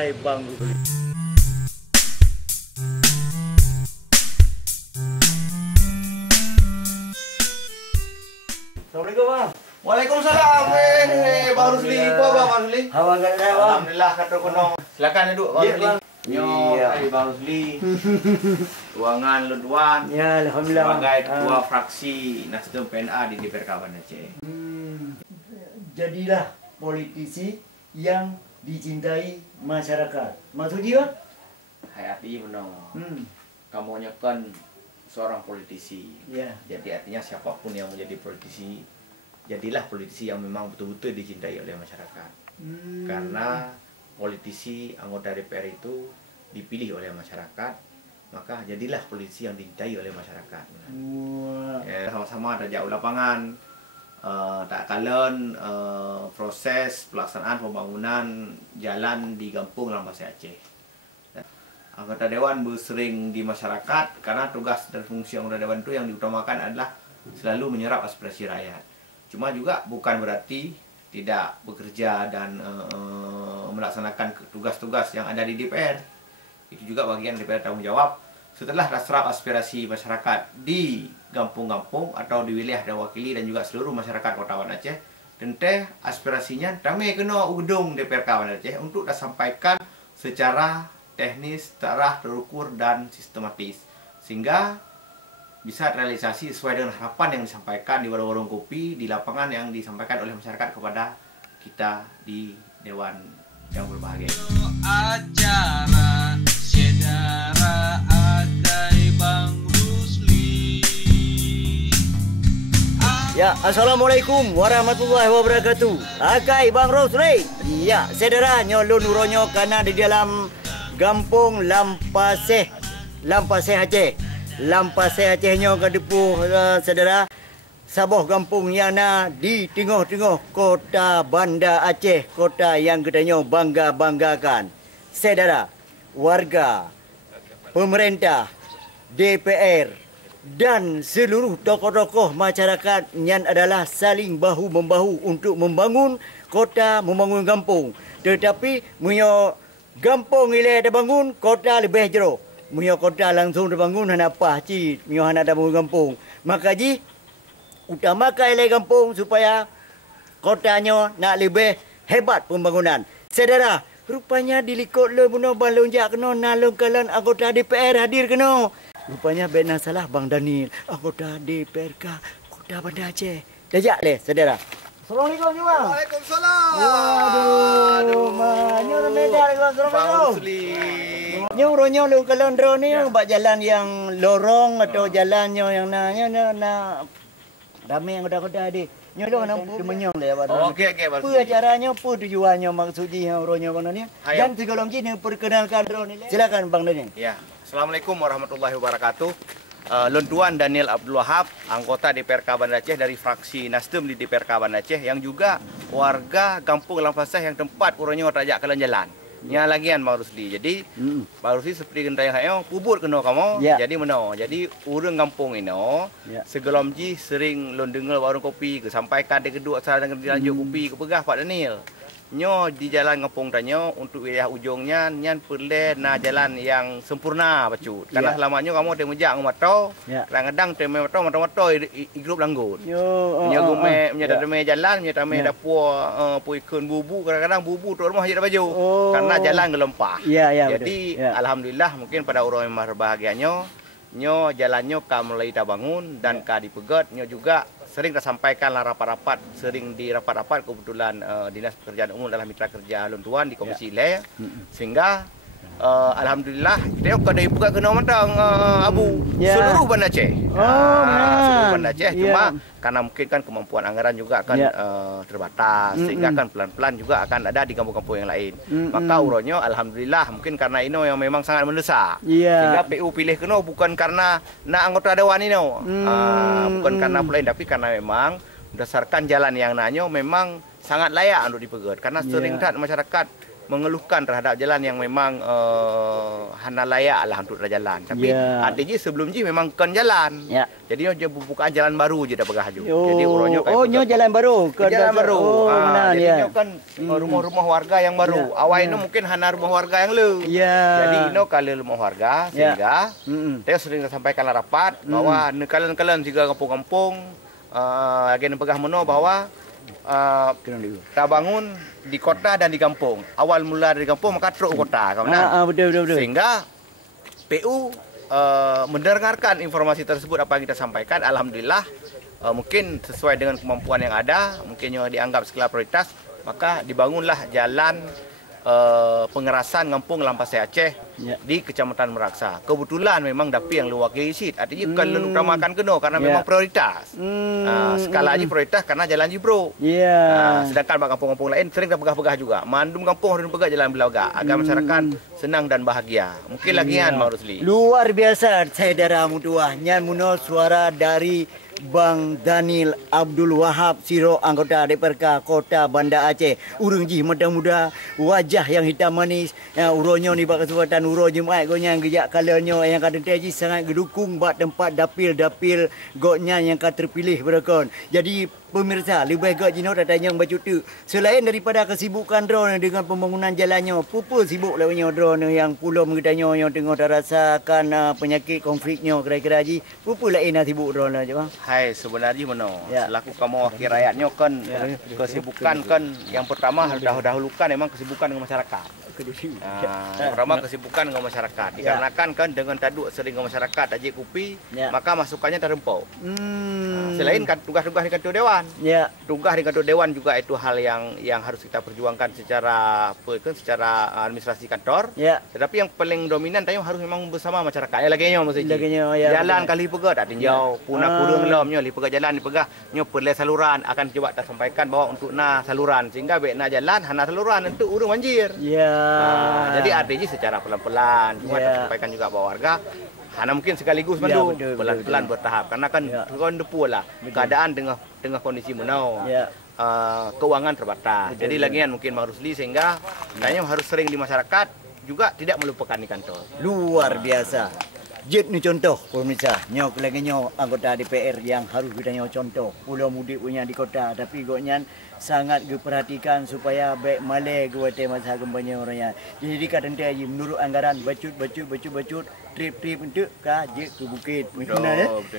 Akai Bang Rusli. Assalamualaikum bang. Waalaikumsalam. Bang Rusli, apa Bang Rusli? Awak kat dah bang. Alhamdulillah kata kono. Silakan duduk Bang Ya, Rusli. bang. Yo, Iya. Bang Rusli. Ruangan Lunduan. Ya alhamdulillah bang. Sebagai ketua fraksi Nasdem PNA di DPR Kaban Aceh. Jadilah politisi yang dicintai masyarakat. Maksud dia? Hayati menang. Hmm. Kamu kan seorang politisi. Ya. Jadi artinya siapapun yang menjadi politisi, jadilah politisi yang memang betul-betul dicintai oleh masyarakat. Karena politisi anggota DPR itu dipilih oleh masyarakat, maka jadilah politisi yang dicintai oleh masyarakat. Wah. Ya, sama-sama ada jauh lapangan, tak kalen proses pelaksanaan pembangunan jalan di Kampung Lampasai Aceh. Anggota Dewan bersering di masyarakat karena tugas dan fungsi anggota Dewan itu yang diutamakan adalah selalu menyerap aspirasi rakyat. Cuma juga bukan berarti tidak bekerja dan melaksanakan tugas-tugas yang ada di DPR. Itu juga bagian DPR tanggung jawab. Setelah serap aspirasi masyarakat di kampung-kampung atau di wilayah diwakili dan juga seluruh masyarakat Kota Banda Aceh, tentu aspirasinya kami kena gedung DPR Banda Aceh untuk disampaikan secara teknis, terarah, terukur, dan sistematis. Sehingga bisa terrealisasi sesuai dengan harapan yang disampaikan di warung-warung kopi, di lapangan yang disampaikan oleh masyarakat kepada kita di Dewan yang berbahagia. Acara Sedara Akai Bang Rusli. Ya, assalamualaikum warahmatullahi wabarakatuh. Akai Bang Rusli. Ya, saudara nyolun uronyo karena di dalam Kampung Lampasai Aceh. Lampasai Aceh nyo kadepu saudara. Sabuh kampung yang di tengah-tengah Kota Banda Aceh, kota yang katanya bangga-banggakan. Saudara, warga, pemerintah, DPR dan seluruh tokoh-tokoh masyarakat yang adalah saling bahu-membahu untuk membangun kota, membangun kampung. Tetapi munyo kampung ile ada bangun, kota lebih jero. Munyo kota langsung dibangun hana apa ci, munyo hana ada bangun kampung. Maka ji utamakan ile kampung supaya kotanya nak lebih hebat pembangunan. Saudara, rupanya dilikut le buno balonjak kena nalung kalan anggota DPR hadir kena. Rupanya benar salah Bang Daniel, anggota DPR Kota Banda Aceh. Dajak le saudara. Assalamualaikum juga. Waalaikumsalam. Waduh, manyo medan ke Bang Assalamualaikum. Rusli. Nyo ronyo lu kalau drone ni buat jalan yang lorong atau jalannya yang na ramai yang kota-kota di. Nyo lu nampu menyong le apa. Okey, Bang Apa Rusli. acaranya, apa tujuannya, maksudnya ronyo Bang Daniel. Dan segala macam ni perkenalkan drone ni. Silakan Bang Daniel. Ya, Assalamualaikum warahmatullahi wabarakatuh. Lunduan Daniel Abdul Wahab, anggota DPR Banda Aceh dari fraksi Nasdem di DPR Banda Aceh yang juga warga Kampung Lampasai yang tempat urangnya tajak kalan jalan. Nya lagian Bang Rusli. Jadi Bang Rusli seperti kena yang kubur kena kamu. Ya. Jadi meno. Jadi urang kampung ini Ya. segelom ji sering lon dengar warung kopi ke sampaikan dia kedua asal dengan dilanjut kopi ke pegah Pak Daniel. Nyo di jalan ngepung tanya untuk wilayah ujungnya nyan perle na jalan yang sempurna bacut. Karena Ya. selamanya kamu temu jak ngomato, Ya. kadang-kadang temu mato igrup langgut. Yo, Nya gume nya ya. tame jalan, nya tame Ya. dapur puikun bubu, kadang-kadang bubu tu rumah jadi baju. Oh. Karena jalan gelempah. Ya, ya, Jadi betul. Ya. alhamdulillah mungkin pada orang yang berbahagianya nyo jalannya ka mulai kita bangun dan ka dipegat nyo juga sering tersampaikan lah rapat-rapat, sering di rapat-rapat kebetulan Dinas Pekerjaan Umum adalah mitra kerja Lunduan di Komisi Ile, sehingga alhamdulillah kita kada buka kena matang Abu Ya. seluruh Banda Aceh. Seluruh Banda Aceh, Ya. cuma karena mungkin kan kemampuan anggaran juga akan Ya. terbatas, sehingga kan pelan-pelan juga akan ada di kampung-kampung yang lain. Maka uronyo alhamdulillah mungkin karena ini yang memang sangat mendesak. Ya. Sehingga PU pilih kena bukan karena nak anggota dewan ini, bukan karena lain, tapi karena memang berdasarkan jalan yang nanyo memang sangat layak untuk dipegat. Karena sering tak masyarakat mengeluhkan terhadap jalan yang memang hana layak lah untuk jalan. Tapi ada je sebelum je memang kan jalan. Ya. Jadi dia bukaan jalan baru je dah pegah ju. Oh, Jadi uronyo jalan baru. Jalan baru. Oh, benar, jadi ya. kan rumah-rumah warga yang baru. Awal ini mungkin hana rumah warga yang le. Ya. Jadi ini kalau rumah warga sehingga saya sering sampaikan rapat bahwa kalian juga kampung-kampung agen pegah meno bahwa kita bangun di kota dan di kampung. Awal mula dari kampung maka teruk kota, Betul. Sehingga PU mendengarkan informasi tersebut apa yang kita sampaikan. Alhamdulillah mungkin sesuai dengan kemampuan yang ada, mungkin yang dianggap skala prioritas, maka dibangunlah jalan pengerasan Kampung Lampasai Aceh di Kecamatan Meraksa. Kebetulan memang dapil yang luwakili sit. Artinya bukan lalu utamakan kena karena memang prioritas. Skala aja prioritas karena jalan Jibro. Sedangkan kampung-kampung lain sering dah pegah-pegah juga. Mandum kampung harus pegah jalan Belaga agar masyarakat senang dan bahagia. Mungkin lagian Mak Rusli. Luar biasa saudara mutua. Nyan muno suara dari Bang Daniel Abdul Wahab Siro, anggota DPRK Kota Banda Aceh. Urang ji muda-muda, wajah yang hitam manis. Uronyo ni bak kesempatan uro Jumaat gonya gejak kalanya yang kata ji sangat gedukung bak tempat dapil-dapil goknya yang kata terpilih berakon. Jadi pemirsa, lebih baik Jino datanya yang bercuti. Selain daripada kesibukan drone dengan pembangunan jalannya, pupa sibuk lawannya drone yang pulau mengetanya yang tengah rasakan penyakit konfliknya kira-kira ji. Pupa lain nak sibuk drone je bang. Hai, sebenarnya mana? Selaku kamu wakil rakyatnya kan kesibukan kan yang pertama dahulukan memang kesibukan dengan masyarakat. Yang pertama kesibukan dengan masyarakat. Dikarenakan kan dengan taduk sering dengan masyarakat ajik kupi, maka masukannya terempau. Selain kan tugas-tugas di kantor dewan. Tugas di kantor dewan juga itu hal yang harus kita perjuangkan secara secara administrasi kantor. Tetapi yang paling dominan tayang harus memang bersama masyarakat. Laginya maksudnya. Jalan kali pegah tak tinjau, punah kurang lemnya li pegah jalan dipegah nyo perle saluran akan coba kita sampaikan bahwa untuk na saluran sehingga baik na jalan hana saluran untuk urung banjir. Jadi artinya secara pelan-pelan cuma kita sampaikan juga bahwa warga hana mungkin sekaligus mandu pelan-pelan bertahap karena kan depu lah keadaan tengah kondisi menau. Keuangan terbatas. Jadi lagian mungkin Mak Rusli sehingga tanya harus sering di masyarakat juga tidak melupakan di kantor. Luar biasa. Jet ni contoh pemirsa, nyok lagi nyok anggota DPR yang harus kita nyok contoh. Pulau mudik punya di kota tapi goknya sangat diperhatikan supaya baik malai guate masa gembanya orangnya. Jadi kadang dia menurut anggaran bacut trip untuk ke bukit. Betul.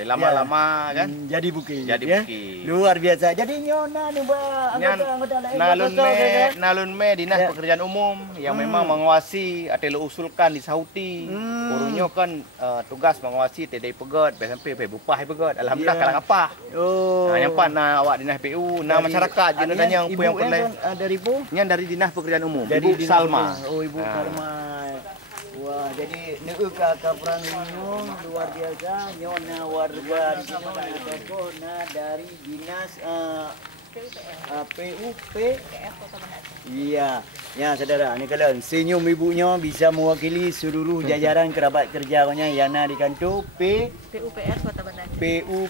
Lama-lama kan jadi bukit. Bukit. Luar biasa. Jadi nyona ni anggota lain nalun me dinas pekerjaan umum yang memang mengawasi atau usulkan disauti. Urunyo kan tugas mengawasi TDI pegat sampai bupah pegat. Alhamdulillah kalang apa. Yang pana awak dinas PU masyarakat je tanya apa yang perlu dari ibu? Yang dari dinas pekerjaan umum. Ibu Salma. Ibu Salma. Wah, jadi neuk ka perang ini luar biasa. Nyona warga di sini tokoh dari dinas PUP Kota Banda Aceh. Iya, ya saudara, ni kalian senyum ibunya bisa mewakili seluruh jajaran kerabat kerjanya yang di kantor PUPR Kota Banda Aceh. PU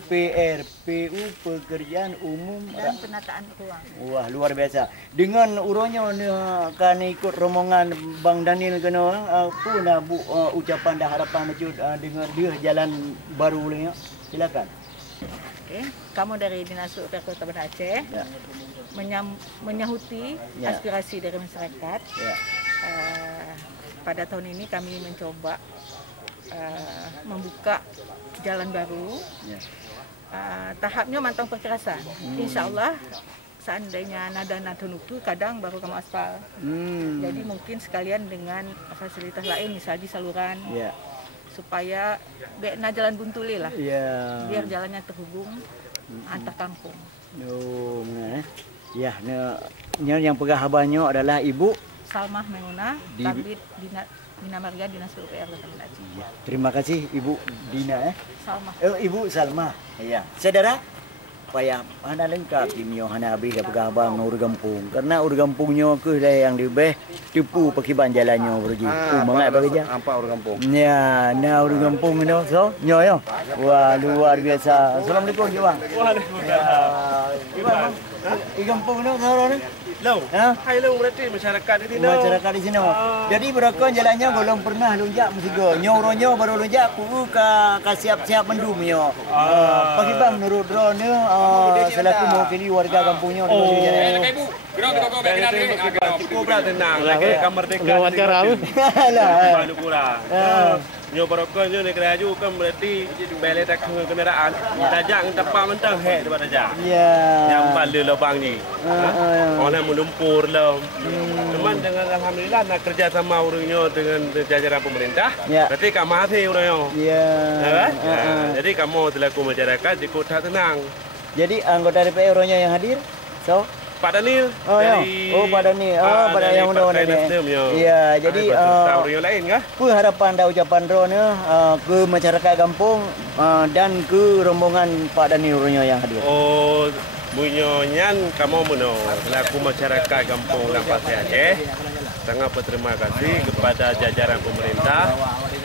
Pekerjaan Umum dan Penataan Ruang. Wah, luar biasa. Dengan uronya akan ikut rombongan Bang Daniel kena apa nak ucapan dan harapan dengan dia jalan baru ni. Silakan. Kamu dari Dinas PUPR Kota Banda Aceh menyahuti aspirasi dari masyarakat. Pada tahun ini kami mencoba membuka jalan baru. Tahapnya mantang perkerasan. Insya Allah seandainya nada nutu kadang baru kamu aspal. Jadi mungkin sekalian dengan fasilitas lain misalnya di saluran. Supaya bekna jalan buntuli lah, biar jalannya terhubung antar kampung. Yang pegang habannya adalah Ibu Salmah Mengunah, Kabid Dina Marga Dinas PUPR Kota Banda Aceh. Terima kasih Ibu Dina. Salmah. Ibu Salmah. Ya, saudara. Supaya hana lengkap timnya hana habis dah pegang abang urus kampung. Karena urus kampungnya ke dah yang lebih tepu pakiban jalannya pergi. Mangat bekerja. Nampak urus kampung. Ya, urus kampung ni so. Nyo yo. Wah, luar biasa. Assalamualaikum, bang. Waalaikumsalam. Di kampung tu Sauro ni. Lau. Ha? Hai lau berarti masyarakat di sini. Masyarakat di sini. Jadi berakon jalannya belum pernah lunjak mesigo. Nyoronyo baru lunjak ku ka siap-siap mendum yo. Pagi bang nurut drone selaku mewakili warga kampungnya di jalan. Ibu. Cukup lah tenang. Lagi kamar dekat. Lewat cara apa? Lah. Malu kurang. Nyo barokon nyo ni keraju kan berarti balik tak kenderaan. Dajak tempat mentang hek depan dajak. Ya. Yang bala lubang ni. Orang melumpur lah. Cuman dengan alhamdulillah nak kerja sama orangnya dengan jajaran pemerintah. Ya. Berarti kamu hati orangnya. Ya. Kan? Jadi kamu selaku masyarakat di kota tenang. Jadi anggota DPR orangnya yang hadir. So Pak Daniel dari Pak Daniel. Pada yang mana-mana ni. Ya, jadi orang lain kah? Apa harapan dan ucapan drone ke masyarakat kampung dan ke rombongan Pak Daniel orangnya yang hadir. Oh, bunyonya kamu meno selaku masyarakat kampung Lampasai Aceh. Sangat berterima kasih kepada jajaran pemerintah,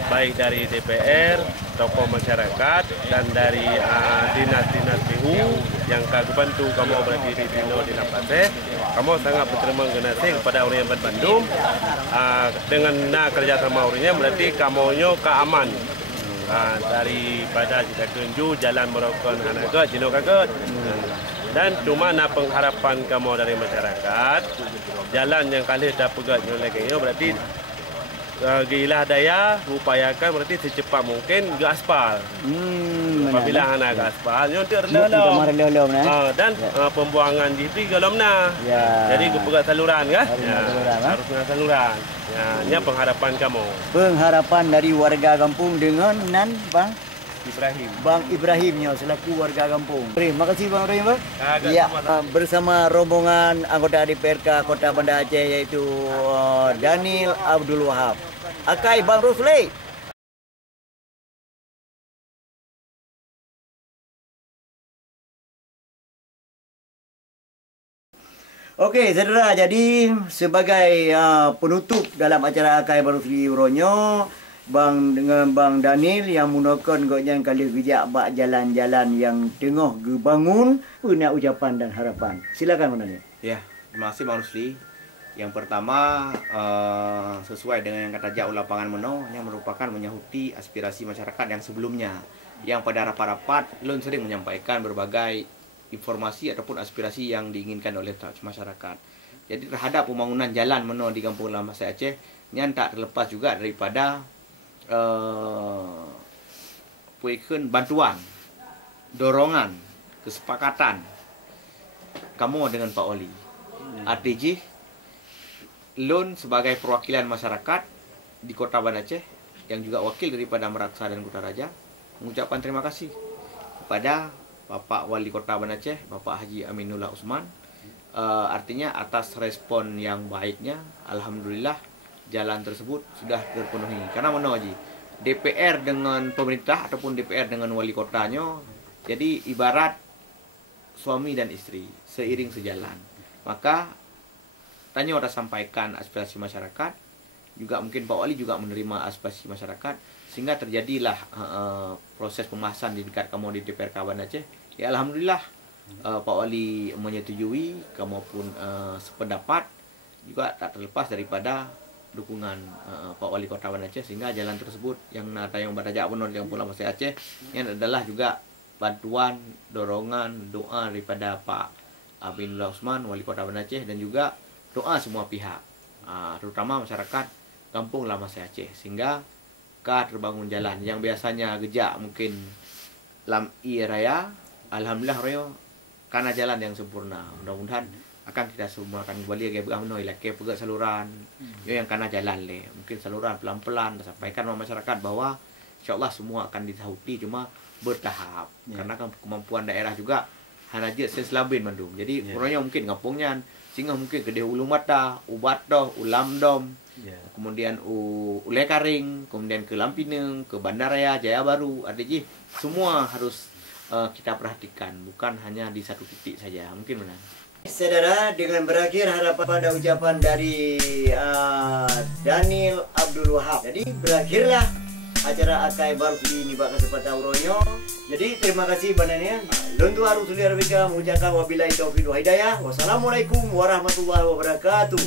baik dari DPR, tokoh masyarakat dan dari dinas-dinas PU yang bantu kamu berdiri di Lampasai. Kamu sangat berterima kasih kepada orang yang Bandung. Dengan kerjasama orangnya berarti kamunya keaman. Daripada kita kunju jalan Merokon Hanagot, Jino Kagot. Dan cuma nak pengharapan kamu dari masyarakat, jalan yang kali dah pegat oleh kamu berarti gilah daya upayakan berarti secepat mungkin ke aspal. Apabila anak ke aspal, nyo tu relom. Dan pembuangan GP galom na. Jadi ke pegat saluran kah? Harus dengan saluran. Ini pengharapan kamu. Pengharapan dari warga kampung dengan nan Bang Ibrahim. Bang Ibrahimnya selaku warga kampung. Terima kasih Bang Ibrahim. Ya, bersama rombongan anggota DPRK Kota Banda Aceh yaitu Daniel Abdul Wahab. Akai Bang Rusli. Okey, saudara. Jadi sebagai penutup dalam acara Akai Bang Rusli Uronyo, dengan Bang Daniel yang menggunakan goknya kali bijak bak jalan-jalan yang tengah dibangun, punya ucapan dan harapan. Silakan Bang Daniel. Ya, terima kasih Bang Rusli. Yang pertama sesuai dengan yang kata Jau Lapangan Meno yang merupakan menyahuti aspirasi masyarakat yang sebelumnya yang pada rapat-rapat Lun sering menyampaikan berbagai informasi ataupun aspirasi yang diinginkan oleh masyarakat. Jadi terhadap pembangunan jalan Meno di Kampung Lampasai Aceh yang tak terlepas juga daripada bantuan, dorongan, kesepakatan kamu dengan Pak Oli. RTJ Lun sebagai perwakilan masyarakat di Kota Banda Aceh yang juga wakil daripada Meraksa dan Kutaraja mengucapkan terima kasih kepada Bapak Wali Kota Banda Aceh, Bapak Haji Aminullah Usman. Artinya atas respon yang baiknya, alhamdulillah jalan tersebut sudah terpenuhi. Karena mana Haji? DPR dengan pemerintah ataupun DPR dengan wali kotanya jadi ibarat suami dan istri, seiring sejalan. Maka tanya sudah sampaikan aspirasi masyarakat, juga mungkin Pak Wali juga menerima aspirasi masyarakat, sehingga terjadilah proses pembahasan di dekat kamu di DPRK Banda Aceh. Ya alhamdulillah Pak Wali menyetujui, kamu pun sependapat, juga tak terlepas daripada dukungan Pak Wali Kota Banda Aceh, sehingga jalan tersebut yang tayang Badajak Benar yang Pulau Masai Aceh yang adalah juga bantuan, dorongan, doa daripada Pak Aminullah Usman Wali Kota Banda Aceh dan juga doa semua pihak, terutama masyarakat Kampung Lampasai Aceh, sehingga terbangun jalan yang biasanya gejak mungkin lam raya, alhamdulillah royo karena jalan yang sempurna. Mudah-mudahan akan kita sempurnakan kembali agar bergamno ilake pegat saluran yo yang kana jalan le, mungkin saluran pelan-pelan sampaikan kepada masyarakat bahwa insyaallah semua akan disahuti, cuma bertahap karena kan kemampuan daerah juga hanajet seslabin mandum. Jadi orangnya mungkin ngampungnya sehingga mungkin gede ulu mata, ubat doh, ulam dom, kemudian ulai karing, kemudian ke Lampineng, ke Bandaraya, Jaya Baru, artinya semua harus kita perhatikan, bukan hanya di satu titik saja. Mungkin benar. Saudara, dengan berakhir harapan pada ucapan dari Daniel Abdul Wahab. Jadi berakhirlah acara Akai Baru ini bak kesempatan Uronyo. Jadi terima kasih Banania. Luntu Haru Sulir Bika mengucapkan wabillahi taufiq wal hidayah. Wassalamualaikum warahmatullahi wabarakatuh.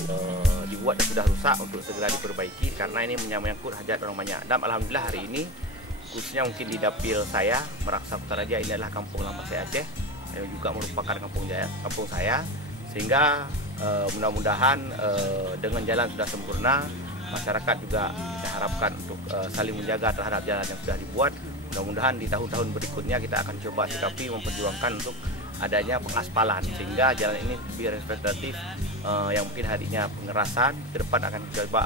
Dibuat dan sudah rusak untuk segera diperbaiki karena ini menyangkut hajat orang banyak. Dan alhamdulillah hari ini khususnya mungkin di dapil saya Meraksa Kutaraja, ini adalah Kampung Lampaseh Aceh yang juga merupakan kampung saya, sehingga mudah-mudahan dengan jalan sudah sempurna, masyarakat juga kita harapkan untuk saling menjaga terhadap jalan yang sudah dibuat. Mudah-mudahan di tahun-tahun berikutnya kita akan coba sikapi memperjuangkan untuk adanya pengaspalan sehingga jalan ini lebih representatif. Yang mungkin harinya pengerasan ke depan akan coba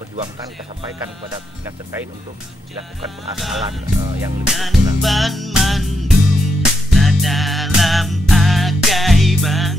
perjuangkan, kita sampaikan kepada pihak terkait untuk dilakukan pengaspalan yang lebih sempurna. Dalam agai bang